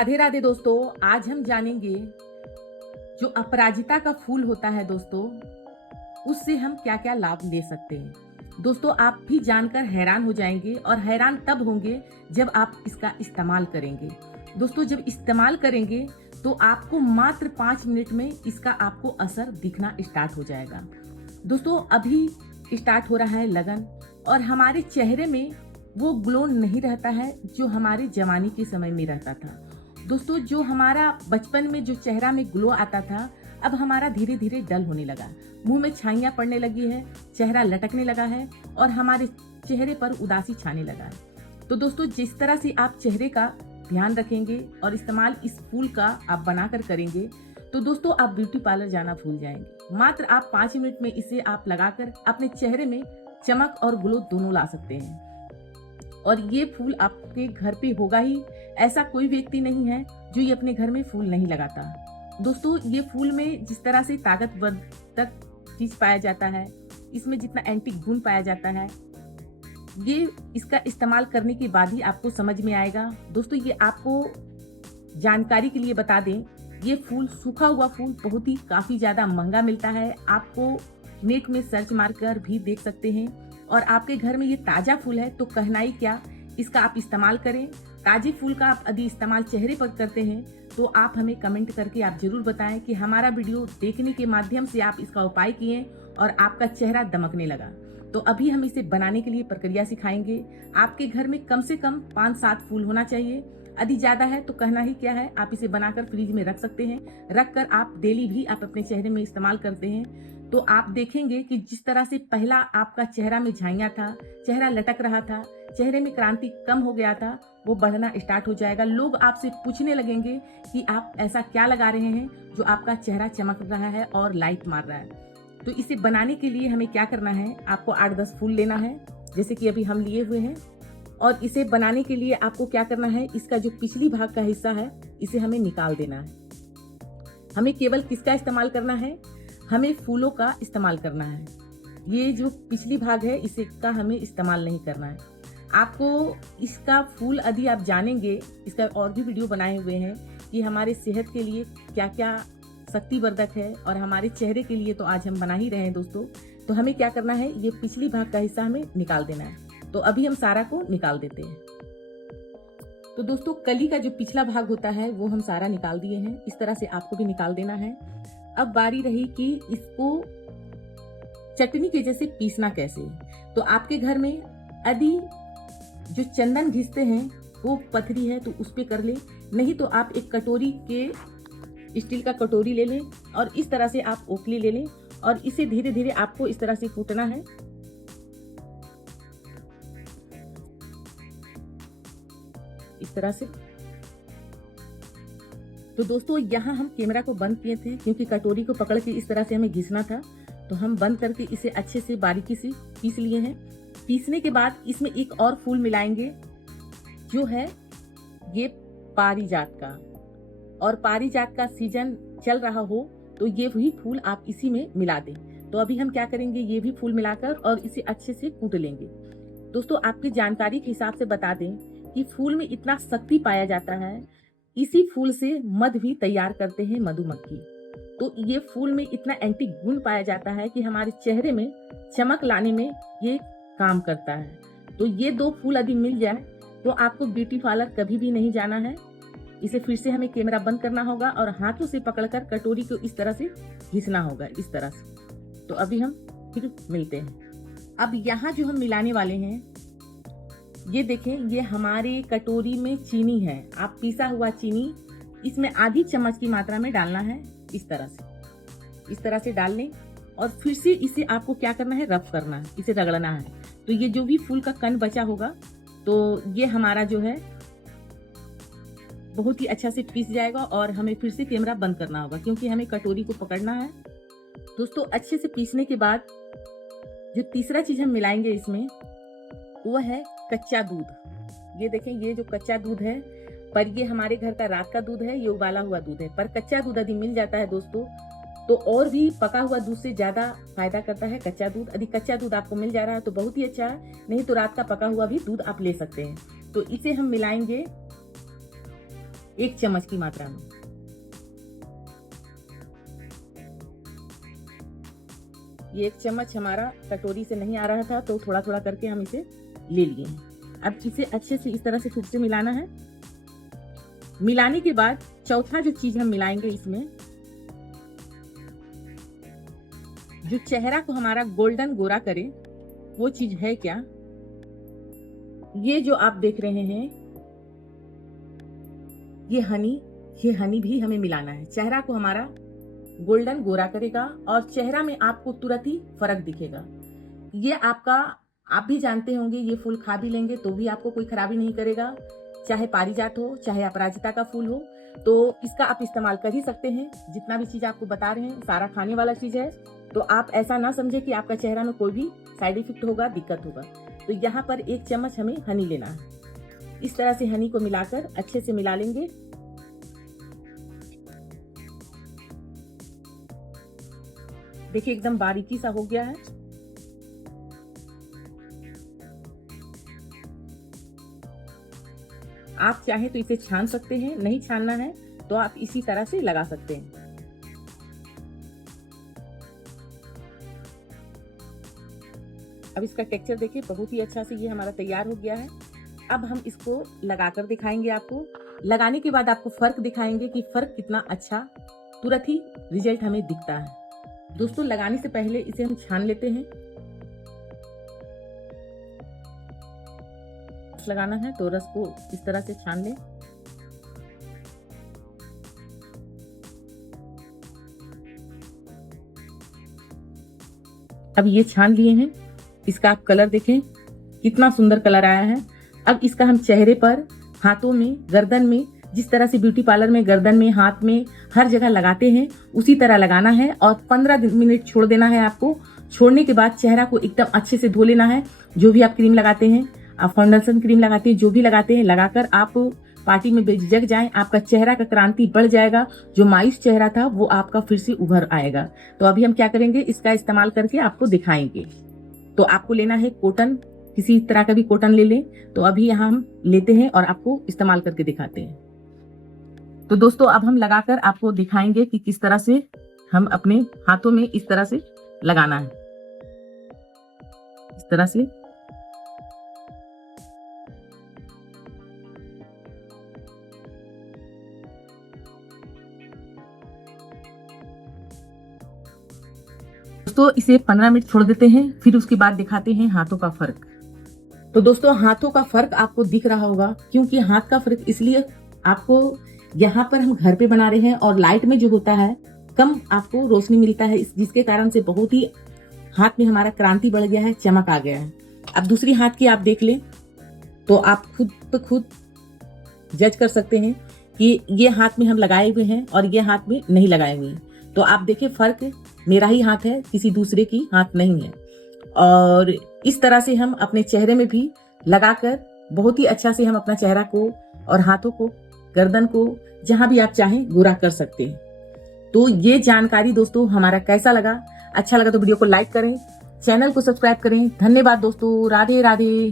राधे राधे दोस्तों। आज हम जानेंगे जो अपराजिता का फूल होता है दोस्तों, उससे हम क्या क्या लाभ ले सकते हैं। दोस्तों आप भी जानकर हैरान हो जाएंगे और हैरान तब होंगे जब आप इसका इस्तेमाल करेंगे। दोस्तों जब इस्तेमाल करेंगे तो आपको मात्र 5 मिनट में इसका आपको असर दिखना स्टार्ट हो जाएगा। दोस्तों अभी स्टार्ट हो रहा है लगन और हमारे चेहरे में वो ग्लो नहीं रहता है जो हमारे जवानी के समय में रहता था। दोस्तों जो हमारा बचपन में जो चेहरा में ग्लो आता था, अब हमारा धीरे धीरे डल होने लगा, मुंह में छाइयां पड़ने लगी है, चेहरा लटकने लगा है और हमारे चेहरे पर उदासी छाने लगा है। तो दोस्तों जिस तरह से आप चेहरे का ध्यान रखेंगे और इस्तेमाल इस फूल का आप बनाकर करेंगे तो दोस्तों आप ब्यूटी पार्लर जाना भूल जाएंगे। मात्र आप 5 मिनट में इसे आप लगाकर अपने चेहरे में चमक और ग्लो दोनों ला सकते हैं। और ये फूल आपके घर पे होगा ही, ऐसा कोई व्यक्ति नहीं है जो ये अपने घर में फूल नहीं लगाता। दोस्तों ये फूल में जिस तरह से ताकतवर्धक चीज पाया जाता है, इसमें जितना एंटी गुण पाया जाता है, ये इसका इस्तेमाल करने के बाद ही आपको समझ में आएगा। दोस्तों ये आपको जानकारी के लिए बता दें, ये फूल सूखा हुआ फूल बहुत ही काफी ज्यादा महंगा मिलता है। आपको नेट में सर्च मारकर भी देख सकते हैं। और आपके घर में ये ताजा फूल है तो कहना ही क्या, इसका आप इस्तेमाल करें। ताजे फूल का आप यदि इस्तेमाल चेहरे पर करते हैं तो आप हमें कमेंट करके आप जरूर बताएं कि हमारा वीडियो देखने के माध्यम से आप इसका उपाय किए और आपका चेहरा दमकने लगा। तो अभी हम इसे बनाने के लिए प्रक्रिया सिखाएंगे। आपके घर में कम से कम 5-7 फूल होना चाहिए, यदि ज्यादा है तो कहना ही क्या है, आप इसे बनाकर फ्रिज में रख सकते हैं। रख कर आप डेली भी आप अपने चेहरे में इस्तेमाल करते हैं तो आप देखेंगे कि जिस तरह से पहला आपका चेहरा में झाइयां था, चेहरा लटक रहा था, चेहरे में क्रांति कम हो गया था, वो बढ़ना स्टार्ट हो जाएगा। लोग आपसे पूछने लगेंगे कि आप ऐसा क्या लगा रहे हैं जो आपका चेहरा चमक रहा है और लाइट मार रहा है। तो इसे बनाने के लिए हमें क्या करना है, आपको 8-10 फूल लेना है जैसे कि अभी हम लिए हुए हैं। और इसे बनाने के लिए आपको क्या करना है, इसका जो पिछली भाग का हिस्सा है इसे हमें निकाल देना है। हमें केवल किसका इस्तेमाल करना है, हमें फूलों का इस्तेमाल करना है। ये जो पिछली भाग है इसे का हमें इस्तेमाल नहीं करना है। आपको इसका फूल यदि आप जानेंगे, इसका और भी वीडियो बनाए हुए हैं कि हमारे सेहत के लिए क्या क्या शक्तिवर्धक है और हमारे चेहरे के लिए तो आज हम बना ही रहे हैं दोस्तों। तो हमें क्या करना है, ये पिछली भाग का हिस्सा हमें निकाल देना है। तो अभी हम सारा को निकाल देते हैं। तो दोस्तों कली का जो पिछला भाग होता है वो हम सारा निकाल दिए हैं, इस तरह से आपको भी निकाल देना है। अब बारी रही कि इसको चटनी के जैसे पीसना कैसे। तो आपके घर में यदि जो चंदन घिसते हैं वो पथरी है तो उस पे कर ले, नहीं तो आप एक कटोरी के स्टील का कटोरी ले लें और इस तरह से आप ओखली ले लें और इसे धीरे धीरे आपको इस तरह से कूटना है। इस तरह से। तो दोस्तों यहाँ हम कैमरा को बंद किए थे क्योंकि कटोरी को पकड़ के इस तरह से हमें घिसना था, तो हम बंद करके इसे अच्छे से बारीकी से पीस लिए हैं। पीसने के बाद इसमें एक और फूल मिलाएंगे जो है ये पारिजात का, और पारिजात का सीजन चल रहा हो तो ये वही फूल आप इसी में मिला दें। तो अभी हम क्या करेंगे, ये भी फूल मिलाकर और इसे अच्छे से कूट लेंगे। दोस्तों आपकी जानकारी के हिसाब से बता दें कि फूल में इतना शक्ति पाया जाता है, इसी फूल से मध भी तैयार करते हैं मधुमक्खी। तो ये फूल में इतना एंटी गुण पाया जाता है कि हमारे चेहरे में चमक लाने में ये काम करता है। तो ये 2 फूल यदि मिल जाए तो आपको ब्यूटी पार्लर कभी भी नहीं जाना है। इसे फिर से हमें कैमरा बंद करना होगा और हाथों से पकड़कर कटोरी को इस तरह से घिसना होगा, इस तरह से। तो अभी हम फिर मिलते हैं। अब यहाँ जो हम मिलाने वाले हैं, ये देखें, ये हमारे कटोरी में चीनी है। आप पीसा हुआ चीनी इसमें आधी चम्मच की मात्रा में डालना है, इस तरह से डाल लें और फिर से इसे आपको क्या करना है, रफ करना है, इसे रगड़ना है। तो ये जो भी फूल का कण बचा होगा तो ये हमारा जो है बहुत ही अच्छा से पीस जाएगा और हमें फिर से कैमरा बंद करना होगा क्योंकि हमें कटोरी को पकड़ना है। दोस्तों अच्छे से पीसने के बाद जो तीसरा चीज हम मिलाएंगे इसमें वो है कच्चा दूध। ये देखें, ये जो कच्चा दूध है, पर ये हमारे घर का रात का दूध है, ये उबाला हुआ दूध है। पर कच्चा दूध यदि मिल जाता है दोस्तों तो और भी पका हुआ दूध से ज्यादा फायदा करता है कच्चा दूध। यदि कच्चा दूध आपको मिल जा रहा है तो बहुत ही अच्छा है, नहीं तो रात का पका हुआ भी दूध आप ले सकते हैं। तो इसे हम मिलाएंगे 1 चम्मच की मात्रा में। ये 1 चम्मच हमारा कटोरी से नहीं आ रहा था, तो थोड़ा थोड़ा करके हम इसे ले लिए हैं। अब इसे अच्छे से इस तरह से फिर से मिलाना है। मिलाने के बाद चौथा जो चीज हम मिलाएंगे इसमें, जो चेहरा को हमारा गोल्डन गोरा करे, वो चीज है क्या? ये जो आप देख रहे हैं ये हनी भी हमें मिलाना है। चेहरा को हमारा गोल्डन गोरा करेगा और चेहरा में आपको तुरंत ही फर्क दिखेगा। ये आप भी जानते होंगे, ये फूल खा भी लेंगे तो भी आपको कोई खराबी नहीं करेगा, चाहे पारिजात हो चाहे अपराजिता का फूल हो, तो इसका आप इस्तेमाल कर ही सकते हैं। जितना भी चीज आपको बता रहे हैं सारा खाने वाला चीज है, तो आप ऐसा ना समझे कि आपका चेहरा में कोई भी साइड इफेक्ट होगा, दिक्कत होगा। तो यहाँ पर 1 चम्मच हमें हनी लेना है। इस तरह से हनी को मिलाकर अच्छे से मिला लेंगे। देखिए एकदम बारीकी सा हो गया है। आप चाहे तो इसे छान सकते हैं, नहीं छानना है तो आप इसी तरह से लगा सकते हैं। अब इसका टेक्सचर देखिए, बहुत ही अच्छा से ये हमारा तैयार हो गया है। अब हम इसको लगाकर दिखाएंगे आपको। लगाने के बाद आपको फर्क दिखाएंगे कि फर्क कितना अच्छा तुरंत ही रिजल्ट हमें दिखता है। दोस्तों लगाने से पहले इसे हम छान लेते हैं। रस लगाना है तो रस को इस तरह से छान लें। अब ये छान लिए हैं, इसका आप कलर देखें कितना सुंदर कलर आया है। अब इसका हम चेहरे पर, हाथों में, गर्दन में, जिस तरह से ब्यूटी पार्लर में गर्दन में, हाथ में, हर जगह लगाते हैं उसी तरह लगाना है और 15 मिनट छोड़ देना है आपको। छोड़ने के बाद चेहरा को एकदम अच्छे से धो लेना है। जो भी आप क्रीम लगाते हैं, आप फाउंडेशन क्रीम लगाते हैं, जो भी लगाते हैं, लगाकर आप पार्टी में बेझिझक जाएं, आपका चेहरा का क्रांति बढ़ जाएगा। जो मायूस चेहरा था वो आपका फिर से उभर आएगा। तो अभी हम क्या करेंगे, इसका इस्तेमाल करके आपको दिखाएंगे। तो आपको लेना है कॉटन, किसी तरह का भी कॉटन ले लें। तो अभी यहाँ हम लेते हैं और आपको इस्तेमाल करके दिखाते हैं। तो दोस्तों अब हम लगाकर आपको दिखाएंगे कि किस तरह से हम अपने हाथों में इस तरह से लगाना है। इस तरह से दोस्तों इसे 15 मिनट छोड़ देते हैं, फिर उसके बाद दिखाते हैं हाथों का फर्क। तो दोस्तों हाथों का फर्क आपको दिख रहा होगा, क्योंकि हाथ का फर्क इसलिए आपको, यहाँ पर हम घर पे बना रहे हैं और लाइट में जो होता है कम आपको रोशनी मिलता है, जिसके कारण से बहुत ही हाथ में हमारा क्रांति बढ़ गया है, चमक आ गया है। अब दूसरी हाथ की आप देख लें तो आप खुद जज कर सकते हैं कि ये हाथ में हम लगाए हुए हैं और ये हाथ में नहीं लगाए हुए हैं। तो आप देखिए फर्क मेरा ही हाथ है, किसी दूसरे की हाथ नहीं है। और इस तरह से हम अपने चेहरे में भी लगाकर बहुत ही अच्छा से हम अपना चेहरा को और हाथों को, गर्दन को, जहां भी आप चाहें गोरा कर सकते हैं। तो ये जानकारी दोस्तों हमारा कैसा लगा? अच्छा लगा तो वीडियो को लाइक करें, चैनल को सब्सक्राइब करें। धन्यवाद दोस्तों, राधे राधे।